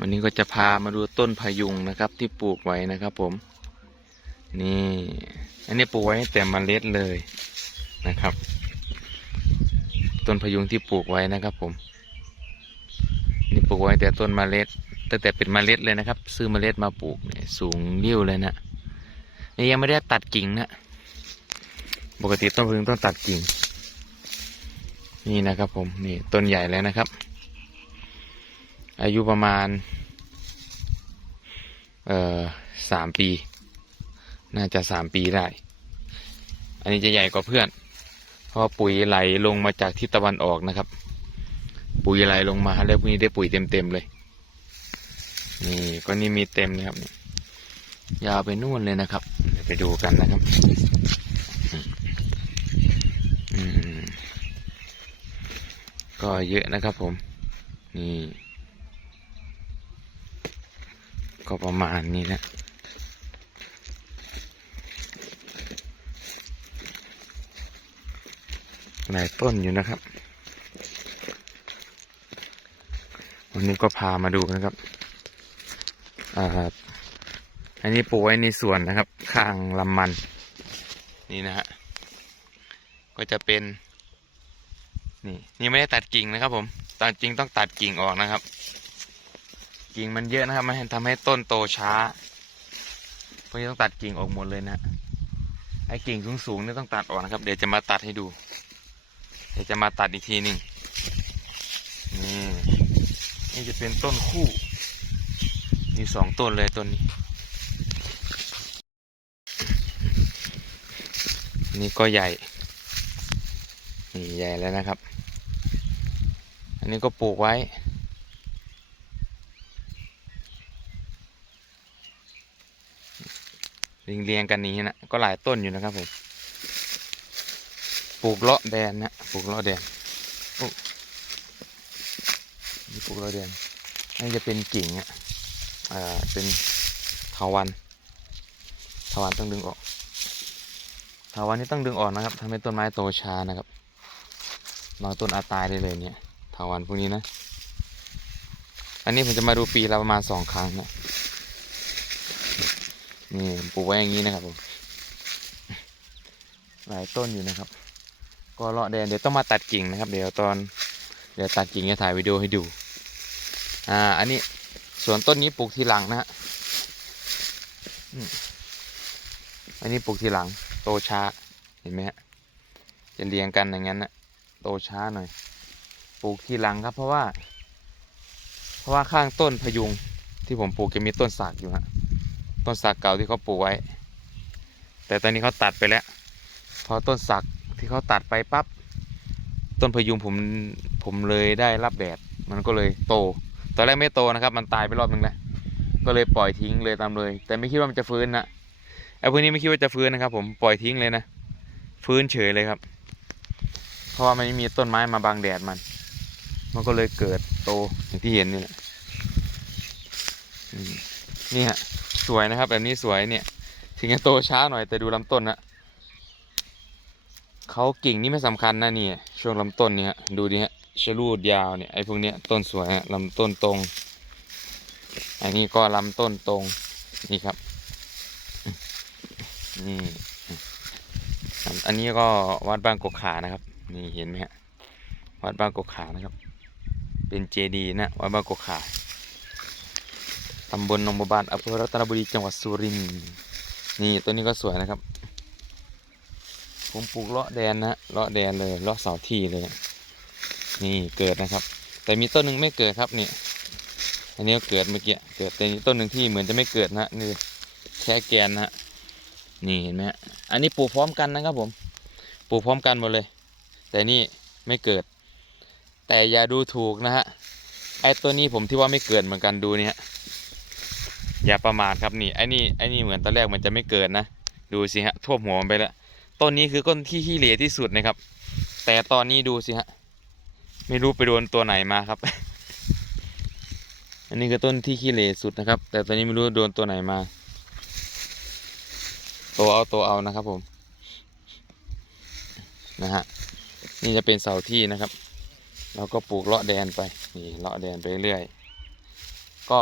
วันนี้ก็จะพามาดูต้นพยุงนะครับ ที่ปลูกไว้นะครับ ผม นี่ อันนี้ปลูกไว้แต่เมล็ดเลยนะครับ ต้นพยุงที่ปลูกไว้นะครับ ผม นี่ปลูกไว้แต่ต้นเมล็ดตั้งแต่เป็นเมล็ดเลยนะครับ ซื้อเมล็ดมาปลูกเนี่ยสูงเลี้ยวเลยนะนี่ยังไม่ได้ตัดกิ่งนะปกติต้นพยุงต้องตัดกิ่ง นี่นะครับ ผมนี่ต้นใหญ่แล้วนะครับ อายุประมาณ เอ่อสามปี น่าจะสามปีได้ อันนี้จะใหญ่กว่าเพื่อน เพราะว่าปุ๋ยไหลลงมาจากทิศตะวันออกนะครับ ปุ๋ยไหลลงมาแล้วพวกนี้ได้ปุ๋ยเต็มๆเลย นี่ก็นี่มีเต็มนะครับยาวไปนู่นเลยนะครับ ไปดูกันนะครับอืมก็เยอะนะครับผม นี่ ก็ประมาณนี้นะหลายต้นอยู่นะครับ วันนี้ก็พามาดูนะครับอ่าอันนี้ปลูกไว้ในสวนนะครับ ข้างลำมัน นี่นะฮะก็จะเป็น นี่นี่ไม่ได้ตัดกิ่งนะครับผมตามจริงต้องตัดกิ่งออกนะครับ กิ่งมันเยอะนะครับ มันทำให้ต้นโตช้าเพราะนั้ต้องตัดกิ่งออกหมดเลยนะไอ้กิ่งสูงๆนี่ต้องตัดออกนะครับ เดี๋ยวจะมาตัดให้ดู เดี๋ยวจะมาตัดอีกทีหนึ่งนี่นี่จะเป็นต้นคู่ มีสองต้นเลยต้นนี้ นี่ก็ใหญ่ นี่ใหญ่แล้วนะครับ อันนี้ก็ปลูกไว้ เรียงเรียงกันนี้นะก็หลายต้นอยู่นะครับผมปลูกเลาะแดนนะปลูกเลาะแดนโอ้นี่ปลูกเลาะแดนนี่จะเป็นกิ่งอะอ่าเป็นเถาวันเถาวันต้องดึงออกเถาวันนี่ต้องดึงออกนะครับทำให้ต้นไม้โตช้านะครับบางต้นอาจตายได้เลยเนี่ยเถาวันพวกนี้นะ อันนี้ผมจะมาดูปีละประมาณสองครั้งนะ นี่ปลูกไว้อย่างนี้นะครับผม หลายต้นอยู่นะครับ ก็เลาะแดนเดี๋ยวต้องมาตัดกิ่งนะครับ เดี๋ยวตอน เดี๋ยวตัดกิ่งจะถ่ายวิดีโอให้ดู อ่า อันนี้ส่วนต้นนี้ปลูกทีหลังนะฮะอันนี้ปลูกทีหลัง โตช้า เห็นไหมฮะ จะเรียงกันอย่างนั้นนะโตช้าหน่อย ปลูกทีหลังครับ เพราะว่า เพราะว่าข้างต้นพยุงที่ผมปลูกจะมีต้นสักอยู่ฮะ ต้นสักเก่าที่เขาปลูกไว้ แต่ตอนนี้เขาตัดไปแล้ว พอต้นสักที่เขาตัดไปปั๊บต้นพยุงผมผมเลยได้รับแดดมันก็เลยโต ตอนแรกไม่โตนะครับ มันตายไปรอบนึงแล้วก็เลยปล่อยทิ้งเลยตามเลย แต่ไม่คิดว่ามันจะฟื้นนะไอ้พวกนี้ไม่คิดว่าจะฟื้นนะครับ ผมปล่อยทิ้งเลยนะฟื้นเฉยเลยครับ เพราะว่ามันไม่มีต้นไม้มาบังแดดมัน มันก็เลยเกิดโตอย่างที่เห็นนี่แหละนี่ฮะ สวยนะครับ แบบนี้สวยเนี่ย ถึงจะโตช้าหน่อยแต่ดูลำต้นนะเขากิ่งนี่ไม่สำคัญนะนี่ช่วงลำต้นเนี่ฮะดูดิฮะชะลูดยาวเนี่ยไอ้พวกเนี้ยต้นสวยฮะลำต้นตรง อันนี้ก็ลำต้นตรงนี่ครับนี่อันนี้ก็วัดบางกกขานะครับ นี่เห็นไหมฮะวัดบางกกขานะครับ เป็นเจดีนะวัดบางกกขา ตำบลหนองบัวบานอำเภอรัตนบุรีจังหวัดสุรินทร์นี่ต้นนี้ก็สวยนะครับ ผมปลูกเลาะแดนนะเลาะแดนเลยเลาะเสาที่เลย นี่เกิดนะครับ แต่มีต้นหนึ่งไม่เกิดครับนี่อันนี้ก็เกิดเมื่อกี้เกิดแต่นี่ต้นหนึ่งที่เหมือนจะไม่เกิดนะนี่แค่แกนนะฮะนี่เห็นไหมฮะอันนี้ปลูกพร้อมกันนะครับผมปลูกพร้อมกันหมดเลย แต่นี่ไม่เกิด แต่อย่าดูถูกนะฮะไอ้ตัวนี้ผมที่ว่าไม่เกิดเหมือนกันดูนี่ฮะ อย่าประมาทครับนี่ไอ้นี่ไอ้นี่เหมือนตอนแรกมันจะไม่เกิดนะ ดูสิฮะท่วมหัวมันไปแล้วต้นนี้คือต้นที่ขี้เหร่ที่สุดนะครับ แต่ตอนนี้ดูสิฮะไม่รู้ไปโดนตัวไหนมาครับ อันนี้คือต้นที่ขี้เหร่สุดนะครับ แต่ตอนนี้ไม่รู้โดนตัวไหนมาตัวเอาตัวเอานะครับผมนะฮะนี่จะเป็นเสาที่นะครับ เราก็ปลูกเลาะแดนไปนี่เลาะแดนไปเรื่อยก็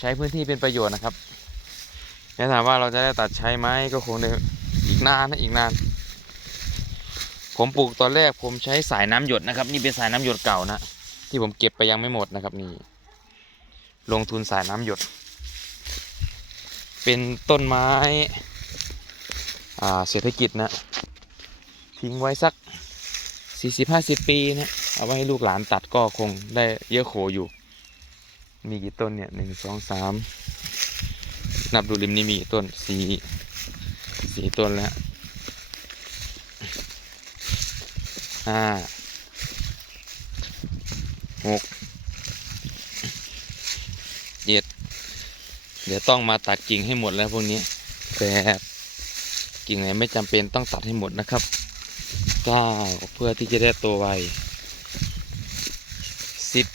ใช้พื้นที่เป็นประโยชน์นะครับแล้วถามว่าเราจะได้ตัดใช้ไหมก็คงได้อีกนานนะอีกนาน ผมปลูกตอนแรกผมใช้สายน้ำหยดนะครับ นี่เป็นสายน้ำหยดเก่านะที่ผมเก็บไปยังไม่หมดนะครับนี่ ลงทุนสายน้ำหยด เป็นต้นไม้เศรษฐกิจนะ ทิ้งไว้สักสี่สิบห้าสิบปีนะเอาไว้ให้ลูกหลานตัดก็คงได้เยอะโขอยู่ มีกี่ต้นเนี่ยหนึ่งสองสามนับดูริมนี่มีกี่ต้นสี่สี่ต้นแล้วห้าหกเจ็ดเดี๋ยวต้องมาตัดกิ่งให้หมดแล้วพวกนี้แปดกิ่งไหนไม่จำเป็นต้องตัดให้หมดนะครับเก้าเพื่อที่จะได้โตไวสิบ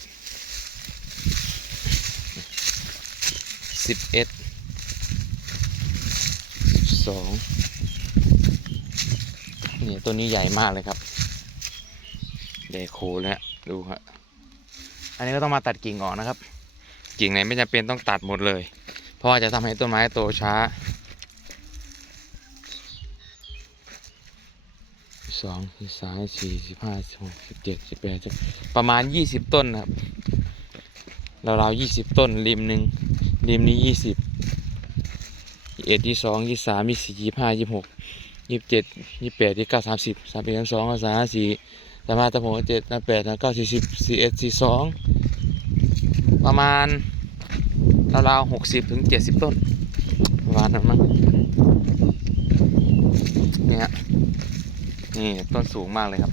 สิบเอ็ดสองนี่ตัวนี้ใหญ่มากเลยครับใหญ่โคแล้วดูครับอันนี้ก็ต้องมาตัดกิ่งออกนะครับ กิ่งไหนไม่จำเป็นต้องตัดหมดเลย เพราะว่าจะทำให้ต้นไม้โตช้าสองสี่สามสี่สิบห้าสิบหกสิบเจ็ดสิบแปดประมาณยี่สิบต้นนะครับราวๆยี่สิบต้นริมหนึ่ง ริมนี้ยี่สิบเอ็ดยี่สองยี่สามยี่สี่ยี่ห้ายี่หกยี่สิบเจ็ดยี่แปดยี่เก้าสามสิบสามเอ็ดสามสองสามห้าสี่สามห้าสามหกเจ็ดสามแปดสามเก้าสี่สิบสี่เอ็ดสี่สองประมาณราวๆหกสิบถึงเจ็ดสิบต้นประมาณนั้นมั้งนี่ฮะนี่ต้นสูงมากเลยครับ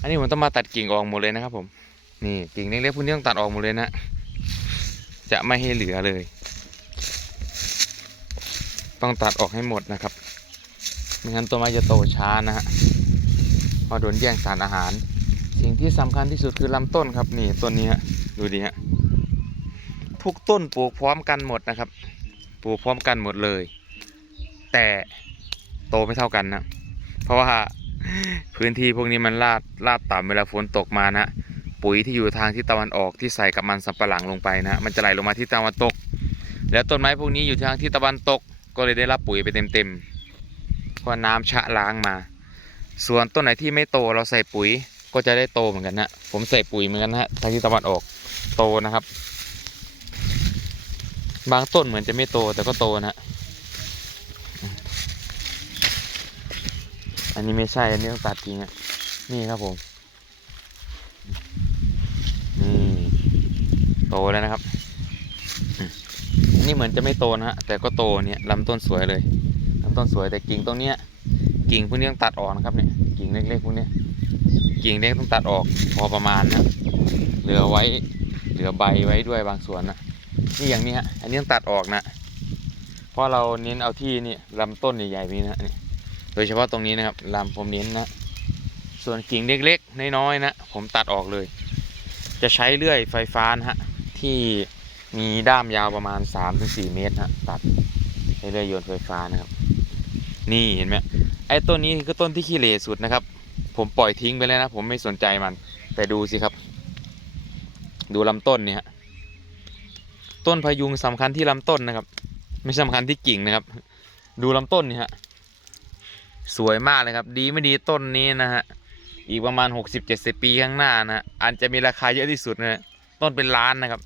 อันนี้ผมต้องมาตัดกิ่งออกหมดเลยนะครับผม นี่กิ่งเล็กๆพวกนี้ต้องตัดออกหมดเลยนะ จะไม่ให้เหลือเลย ต้องตัดออกให้หมดนะครับ ไม่งั้นต้นไม้จะโตช้านะฮะพอโดนแย่งสารอาหาร สิ่งที่สำคัญที่สุดคือลำต้นครับนี่ต้นนี้ฮะดูดิฮะทุกต้นปลูกพร้อมกันหมดนะครับ ปลูกพร้อมกันหมดเลย แต่โตไม่เท่ากันนะ เพราะว่าพื้นที่พวกนี้มันลาดลาดต่ำเวลาฝนตกมานะ ปุ๋ยที่อยู่ทางที่ตะวันออกที่ใส่กับมันสำปะหลังลงไปนะมันจะไหลลงมาที่ตะวันตก แล้วต้นไม้พวกนี้อยู่ทางที่ตะวันตก ก็เลยได้รับปุ๋ยไปเต็มๆเพราะน้ำชะล้างมา ส่วนต้นไหนที่ไม่โตเราใส่ปุ๋ยก็จะได้โตเหมือนกันนะผมใส่ปุ๋ยเหมือนกันนะฮะทางที่ตะวันออกโตนะครับ บางต้นเหมือนจะไม่โตแต่ก็โตนะอันนี้ไม่ใช่อันนี้ต้องตัดจริงอะนี่ครับผม โตแล้วนะครับนนี้เหมือนจะไม่โตนะฮะ แต่ก็โตเนี่ยลำต้นสวยเลยลำต้นสวยแต่กิ่งตรงเนี้ย กิ่งพวกนี้ต้องตัดออกนะครับเนี่ย กิ่งเล็กๆพวกนี้ กิ่งเล็กต้องตัดออกพอประมาณนะ เหลือไว้ เหลือใบไว้ด้วยบางส่วนนะ นี่อย่างนี้ฮะ อันนี้ต้องตัดออกนะ เพราะเราเน้นเอาที่นี่ลำต้นใหญ่ๆนี้นะนี่ โดยเฉพาะตรงนี้นะครับลำผมเน้นนะ ส่วนกิ่งเล็กๆน้อยๆนะ ผมตัดออกเลยจะใช้เลื่อยไฟฟ้านะฮะ ที่มีด้ามยาวประมาณ 3-4 เมตรฮะตัดใช้เลื่อยโยนไฟฟ้านะครับ นี่เห็นไหมไอ้ต้นนี้คือต้นที่ขี้เหร่สุดนะครับ ผมปล่อยทิ้งไปแล้วนะ ผมไม่สนใจมัน แต่ดูสิครับ ดูลำต้นเนี่ยต้นพยุงสำคัญที่ลำต้นนะครับ ไม่สำคัญที่กิ่งนะครับ ดูลำต้นนี่ฮะสวยมากเลยครับ ดีไม่ดีต้นนี้นะฮะอีกประมาณหกสิบเจ็ดสิบปีข้างหน้านะอาจจะมีราคาเยอะที่สุดนะต้นเป็นล้านนะครับ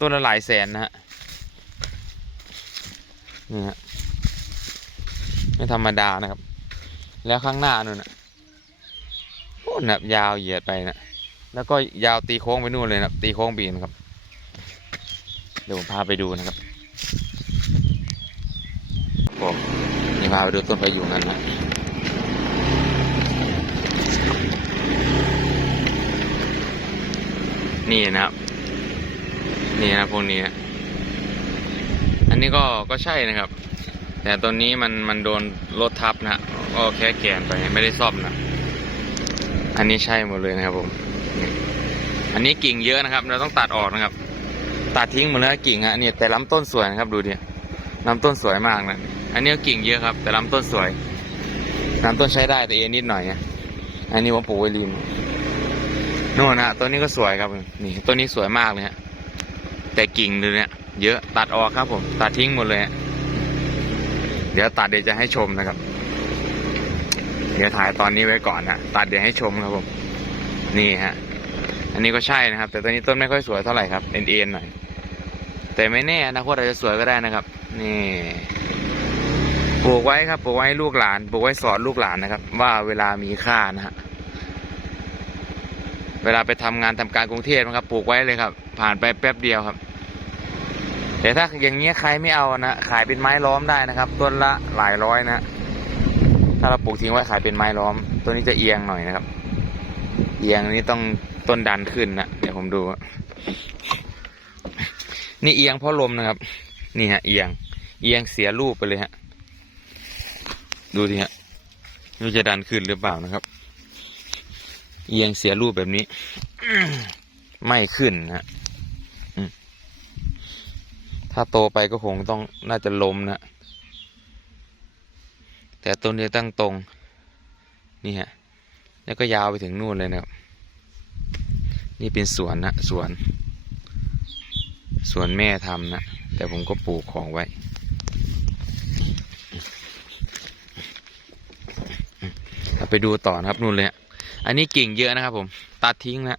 ต้นละหลายแสนนะฮะนี่ฮะไม่ธรรมดานะครับ แล้วข้างหน้านู่นนะโอ้นะยาวเหยียดไปนะแล้วก็ยาวตีโค้งไปนู่นเลยนะตีโค้งบีนครับ เดี๋ยวผมพาไปดูนะครับผมนี่พาไปดูต้นพายุงนั้นนะนี่นะครับ นี่นะพวกนี้อันนี้ก็ก็ใช่นะครับ แต่ตัวนี้มันมันโดนรถทับนะก็แค่แกนไปไม่ได้ซ่อมนะอันนี้ใช่หมดเลยนะครับผมอันนี้กิ่งเยอะนะครับ เราต้องตัดออกนะครับ ตัดทิ้งหมดแล้วกิ่งฮะเนี่ยแต่ลำต้นสวยนะครับดูดิลำต้นสวยมากนะอันนี้กิ่งเยอะครับ แต่ลำต้นสวยลำต้นใช้ได้แต่เอ็นนิดหน่อยนะอันนี้ผมปลูกไว้ริมโน่นนะตัวนี้ก็สวยครับนี่ตัวนี้สวยมากเลยฮะ แต่กิ่งดูเนี่ยเยอะตัดออกครับผมตัดทิ้งหมดเลยฮะเดี๋ยวตัดเดี๋ยวจะให้ชมนะครับ เดี๋ยวถ่ายตอนนี้ไว้ก่อนนะตัดเดี๋ยวให้ชมครับผม นี่ฮะ อันนี้ก็ใช่นะครับ แต่ตอนนี้ต้นไม่ค่อยสวยเท่าไหร่ครับเอ็นเอ็นหน่อยแต่ไม่แน่นะคตอาจะสวยก็ได้นะครับ นี่ปลูกไว้ครับปลูกไว้ให้ลูกหลานปลูกไว้สอนลูกหลานนะครับ ว่าเวลามีค่านะฮะเวลาไปทำงานทำการกรุงเทพนะครับปลูกไว้เลยครับ ผ่านไปแป๊บเดียวครับ แต่ถ้าอย่างเงี้ยใครไม่เอานะขายเป็นไม้ล้อมได้นะครับ ต้นละหลายร้อยนะ ถ้าเราปลูกทิ้งไว้ขายเป็นไม้ล้อม ตัวนี้จะเอียงหน่อยนะครับ เอียงนี้ต้องต้นดันขึ้นนะเดี๋ยวผมดู นี่เอียงเพราะลมนะครับ นี่ฮะ เอียง เอียงเสียรูปไปเลยฮะ ดูดิฮะไม่จะดันขึ้นหรือเปล่านะครับ เอียงเสียรูปแบบนี้ ไม่ขึ้นนะฮะ ถ้าโตไปก็คงต้องน่าจะล้มนะแต่ต้นนี้ตั้งตรง นี่ฮะ แล้วก็ยาวไปถึงนู่นเลยนะครับ นี่เป็นสวนนะสวน สวนแม่ทำนะ แต่ผมก็ปลูกของไว้ ไปดูต่อนะครับนู่นเลยอันนี้กิ่งเยอะนะครับผม ตัดทิ้งนะ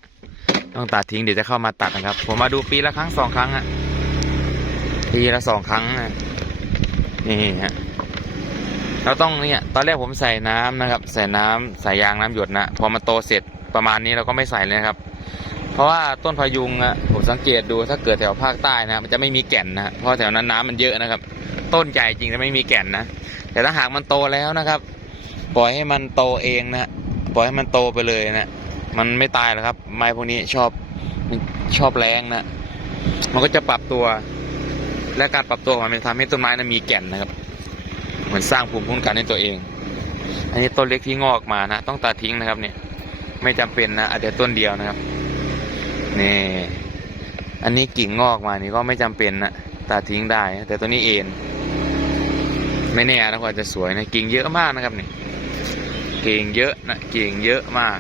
ต้องตัดทิ้งเดี๋ยวจะเข้ามาตัดนะครับ ผมมาดูปีละครั้งสองครั้งอะ ปีละสองครั้งนะนี่ฮะเราต้องเนี่ยตอนแรกผมใส่น้ำนะครับ ใส่น้ำใส่ยางน้ำหยดนะพอมาโตเสร็จประมาณนี้เราก็ไม่ใส่เลยครับ เพราะว่าต้นพายุงอะผมสังเกตดูถ้าเกิดแถวภาคใต้นะมันจะไม่มีแก่นนะเพราะแถวนั้นน้ำมันเยอะนะครับ ต้นใหญ่จริงแต่ไม่มีแก่นนะแต่ถ้าหากมันโตแล้วนะครับ ปล่อยให้มันโตเองนะปล่อยให้มันโตไปเลยนะมันไม่ตายหรอกครับ ไม้พวกนี้ชอบชอบแรงนะมันก็จะปรับตัว และการปรับตัวของมันทำให้ต้นไม้นั้นมีแก่นนะครับ เหมือนสร้างภูมิคุ้มกันให้ตัวเอง อันนี้ต้นเล็กที่งอกมานะต้องตัดทิ้งนะครับเนี่ยไม่จำเป็นนะอาจจะต้นเดียวนะครับนี่อันนี้กิ่งงอกมานี่ก็ไม่จำเป็นนะตัดทิ้งได้ แต่ตัวนี้เอ็นไม่แน่นะว่าจะสวยนะกิ่งเยอะมากนะครับนี่กิ่งเยอะนะกิ่งเยอะมาก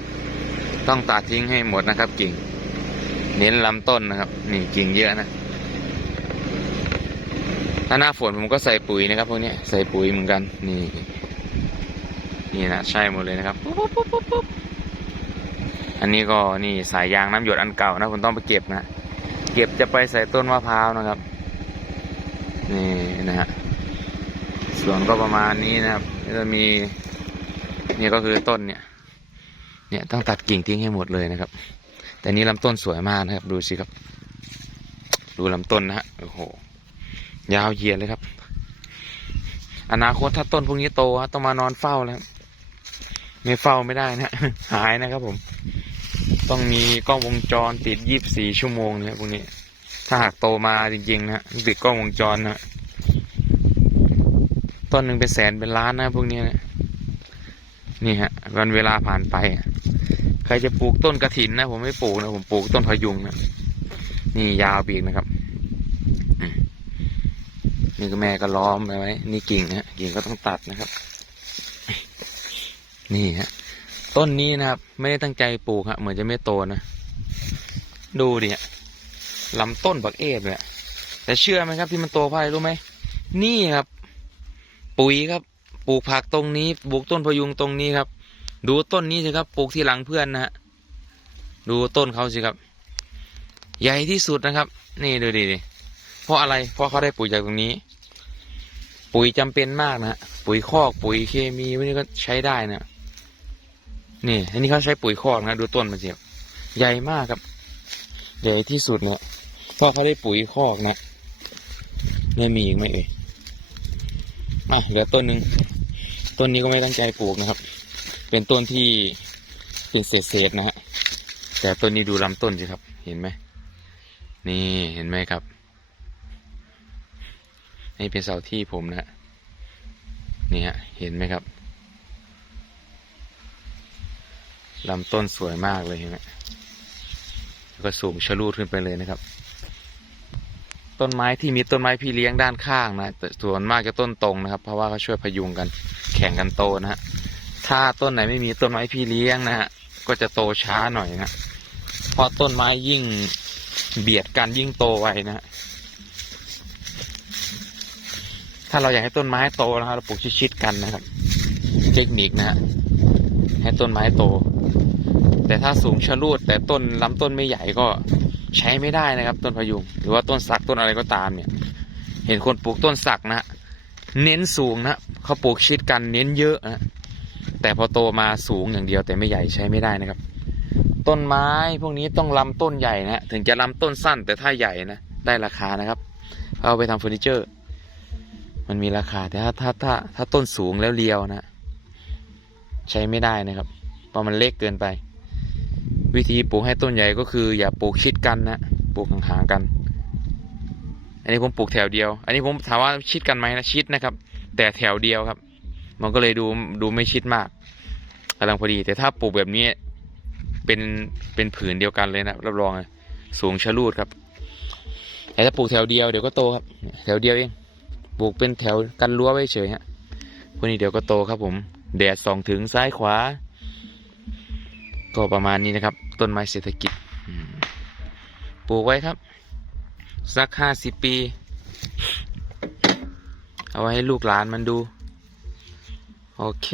ต้องตัดทิ้งให้หมดนะครับ กิ่ง เน้นลำต้นนะครับ นี่กิ่งเยอะนะ ถ้าหน้าฝนผมก็ใส่ปุ๋ยนะครับพวกนี้ใส่ปุ๋ยเหมือนกัน นี่ นี่นะใช่หมดเลยนะครับปุ๊บปุ๊บปุ๊บปุ๊บปุ๊บอันนี้ก็นี่สายยางน้ำหยดอันเก่านะผมต้องไปเก็บนะเก็บจะไปใส่ต้นมะพร้าวนะครับ นี่นะฮะส่วนก็ประมาณนี้นะครับจะมีนี่ก็คือต้นเนี่ย เนี่ยต้องตัดกิ่งทิ้งให้หมดเลยนะครับ แต่นี้ลำต้นสวยมากนะครับ ดูสิครับ ดูลำต้นนะฮะโอ้โห ยาวเหยียดเลยครับ อนาคตถ้าต้นพวกนี้โตฮะต้องมานอนเฝ้าแล้วไม่เฝ้าไม่ได้นะหายนะครับผม ต้องมีกล้องวงจรติดยี่บสี่ชั่วโมงเนี่ยพวกนี้ ถ้าหากโตมาจริงๆนะติดกล้องวงจรนะต้นหนึ่งเป็นแสนเป็นล้านนะพวกนี้นะนี่ฮะวันเวลาผ่านไปใครจะปลูกต้นกระถินนะ ผมไม่ปลูกนะผมปลูกต้นพะยุงนะนี่ยาวปีกนะครับ นี่ก็แม่ก็ล้อมไปไว้ นี่กิ่งฮะ กิ่งก็ต้องตัดนะครับ นี่ฮะ ต้นนี้นะครับ ไม่ได้ตั้งใจปลูกฮะ เหมือนจะไม่โตนะ ดูดิฮะลำต้นบักเอฟเลยแต่เชื่อไหมครับ ที่มันโตเพราะอะไรรู้ไหม นี่ครับ ปุ๋ยครับ ปลูกผักตรงนี้ ปลูกต้นพะยุงตรงนี้ครับ ดูต้นนี้สิครับ ปลูกที่หลังเพื่อนนะฮะ ดูต้นเขาสิครับ ใหญ่ที่สุดนะครับ นี่ดูดิดิ เพราะอะไร เพราะเขาได้ปุ๋ยจากตรงนี้ ปุ๋ยจำเป็นมากนะปุ๋ยคอกปุ๋ยเคมีพวกนี้ก็ใช้ได้นะนี่ อันนี้เขาใช้ปุ๋ยคอกนะดูต้นมันเสียใหญ่มากครับ ใหญ่ที่สุดเนี่ยเพราะเขาได้ปุ๋ยคอกนะไม่มีอีกไหมเอ่ยมาเหลือต้นหนึ่งต้นนี้ก็ไม่ตั้งใจปลูกนะครับ เป็นต้นที่เป็นเศษๆนะฮะแต่ต้นนี้ดูลำต้นสิครับ เห็นไหมนี่เห็นไหมครับ นี่เป็นเสาที่ผมนะฮะนี่ฮะ เห็นไหมครับลำต้นสวยมากเลยเห็นไหมแล้วก็สูงชะลูดขึ้นไปเลยนะครับ ต้นไม้ที่มีต้นไม้พี่เลี้ยงด้านข้างนะแต่ส่วนมากจะต้นตรงนะครับ เพราะว่าเขาช่วยพยุงกันแข่งกันโตนะฮะ ถ้าต้นไหนไม่มีต้นไม้พี่เลี้ยงนะฮะ ก็จะโตช้าหน่อยนะ เพราะต้นไม้ยิ่งเบียดกันยิ่งโตไวนะฮะ ถ้าเราอยากให้ต้นไม้โตนะครับเราปลูกชิดๆกันนะครับ เทคนิคนะฮะให้ต้นไม้โต แต่ถ้าสูงชะลูดแต่ต้นลำต้นไม่ใหญ่ก็ใช้ไม่ได้นะครับ ต้นพยุงหรือว่าต้นสักต้นอะไรก็ตามเนี่ย เห็นคนปลูกต้นสักนะฮะเน้นสูงนะเขาปลูกชิดกันเน้นเยอะนะแต่พอโตมาสูงอย่างเดียวแต่ไม่ใหญ่ใช้ไม่ได้นะครับ ต้นไม้พวกนี้ต้องลำต้นใหญ่นะถึงจะลำต้นสั้นแต่ถ้าใหญ่นะได้ราคานะครับ เอาไปทำเฟอร์นิเจอร์ มันมีราคาแต่ถ้าถ้าถ้าถ้าต้นสูงแล้วเรียวนะใช้ไม่ได้นะครับเพราะมันเล็กเกินไป วิธีปลูกให้ต้นใหญ่ก็คือ อย่าปลูกชิดกันนะปลูกห่างๆกัน อันนี้ผมปลูกแถวเดียว อันนี้ผมถามว่าชิดกันไหมนะชิดนะครับ แต่แถวเดียวครับ มันก็เลยดูดูไม่ชิดมากกำลังพอดี แต่ถ้าปลูกแบบนี้เป็นเป็นผืนเดียวกันเลยนะรับรองสูงชะลูดครับแต่ถ้าปลูกแถวเดียวเดี๋ยวก็โตครับ แถวเดียวเอง ปลูกเป็นแถวกันรั้วไว้เฉยฮะพวกนี้เดี๋ยวก็โตครับผมแดดส่องถึงซ้ายขวา ก็ประมาณนี้นะครับ ต้นไม้เศรษฐกิจปลูกไว้ครับ สักห้าสิบปี เอาไว้ให้ลูกหลานมันดู โอเค